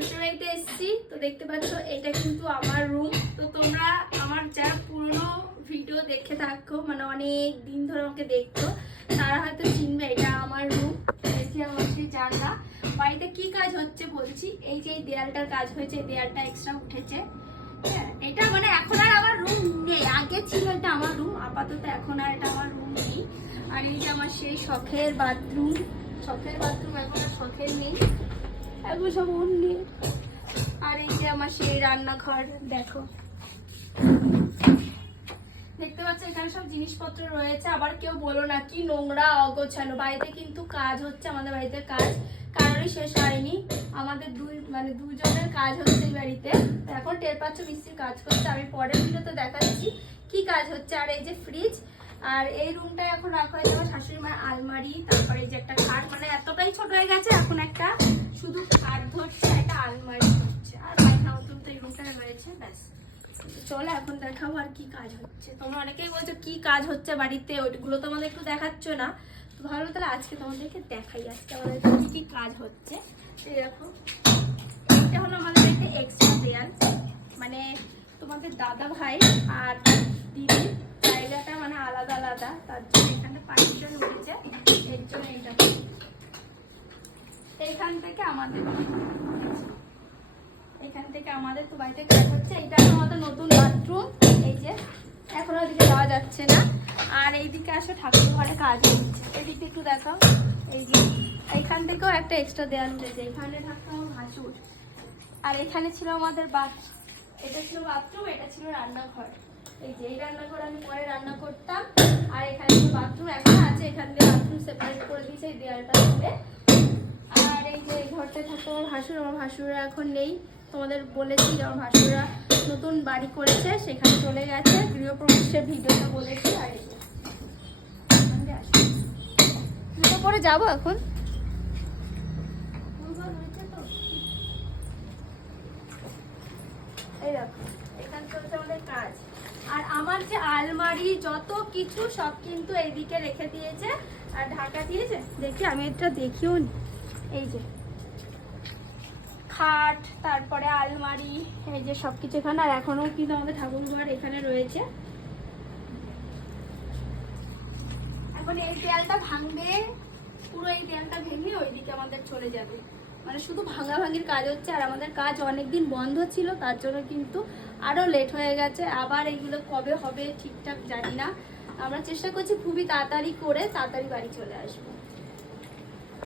শ্বশুরবাড়িতে এসেছি। তো দেখতে পাচ্ছ এটা কিন্তু আমার রুম। তো তোমরা আমার যারা পুরনো ভিডিও দেখে থাকো, মানে অনেক দিন ধরে আমাকে দেখতো, তারা হয়তো চিনবে এটা আমার রুম। এই যে আমার সেই জানলা। বাড়িতে কি কাজ হচ্ছে বলছি, এই যে এই দেয়ালটার কাজ হয়েছে, এই দেয়ালটা এক্সট্রা উঠেছে। হ্যাঁ, এটা মানে এখন আর আমার রুম নেই, আগে ছিল এটা আমার রুম, আপাতত এখন আর এটা আমার রুম নেই। আর এই যে আমার সেই শখের বাথরুম, এখন আর শখের নেই, এখন সব অন্য। আর এই যে আমার সেই রান্নাঘর, দেখো দেখতে পাচ্ছ এখানে সব জিনিসপত্র রয়েছে। আবার কেউ বলো না কি নোংরা অগোছালো। বাড়িতে কিন্তু কাজ হচ্ছে, আমাদের বাড়িতে কাজ কারোরই শেষ হয়নি। আমাদের দুজনের কাজ হচ্ছে এই বাড়িতে। এখন টের পাচ্ছ মিস্ত্রির কাজ করছে, আমি পরের ভিডিওতে দেখাচ্ছি কি কাজ হচ্ছে। আর এই যে ফ্রিজ, আর এই রুমটা এখন রাখা হয়েছে আমার শাশুড়ি মায়ের আলমারি, তারপরে এই যে একটা খাট, মানে এতটাই ছোট হয়ে গেছে এখন একটা শুধু খাট ধরছে, একটা আলমারি হচ্ছে। আর পায়খা মতন তো এই রুমটা রয়েছে, ব্যাস। চলো এখন দেখাবো আর কি কাজ হচ্ছে। তোমরা অনেকেই বলছো কি কাজ হচ্ছে বাড়িতে, ওইগুলো তোমাদের একটু দেখাচ্ছ না। তো ভালো, তাহলে আজকে তোমাদেরকে দেখাই আজকে আমাদের কি কি কাজ হচ্ছে। এই দেখো, এটা হলো আমাদের বাড়িতে এক্সট্রা দেয়াল, মানে তোমাদের দাদা ভাই আর দিদি জায়গাটা মানে আলাদা আলাদা, তার জন্য এখানটা পার্টিশন উঠেছে। এর জন্য এইটা এখান থেকে আমাদের তো বাড়িতে কাজ হচ্ছে। এইটা আমাদের নতুন বাথরুম, এই যে এখন ওইদিকে যাওয়া যাচ্ছে না। আর এইদিকে আসো, ঠাকুর ঘরে কাজ হচ্ছে, এদিকে একটু দেখাও। এই যে এইখান থেকেও একটা এক্সট্রা দেয়াল উঠেছে, এখানে থাকতো আমার ভাসুর। আর এখানে ছিল আমাদের এটা ছিল বাথরুম, এটা ছিল রান্নাঘর। এই যে এই রান্নাঘর আমি পরে রান্না করতাম। আর এখানে ছিল বাথরুম, এখন আছে, এখান থেকে বাথরুম সেপারেট করে দিয়েছে এই দেয়ালটা তুলে। আর এই যে এই ঘরটা থাকতো আমার ভাসুর, আমার ভাসুরা এখন নেই। তোমাদের বলেছি আমার ভাসুরা নতুন বাড়ি করেছে, সেখানে চলে গেছে, গৃহপ্রবেশের ভিডিওটা বলেছি। আর এই জুতো পরে যাবো এখন। এই দেখো এখান চলছে আমাদের কাজ। আর আমার যে আলমারি যত কিছু সব কিন্তু এইদিকে রেখে দিয়েছে আর ঢাকা দিয়েছে। দেখি আমি এটা দেখিও নি। এই যে খাট, তারপরে আলমারি, এই যে সবকিছু এখানে। আর এখনো কিন্তু আমাদের ঠাকুর ঘর এখানে রয়েছে। এখন এই দেয়ালটা ভাঙবে, পুরো এই দেয়ালটা ভেঙে ওইদিকে আমাদের চলে যাবে, মানে শুধু ভাঙাভাঙির কাজ হচ্ছে। আর আমাদের কাজ অনেকদিন বন্ধ ছিল, তার জন্য কিন্তু আরো লেট হয়ে গেছে। আবার এইগুলো কবে হবে ঠিকঠাক জানি না। আমরা চেষ্টা করছি খুবই তাড়াতাড়ি করে তাড়াতাড়ি বাড়ি চলে আসবো।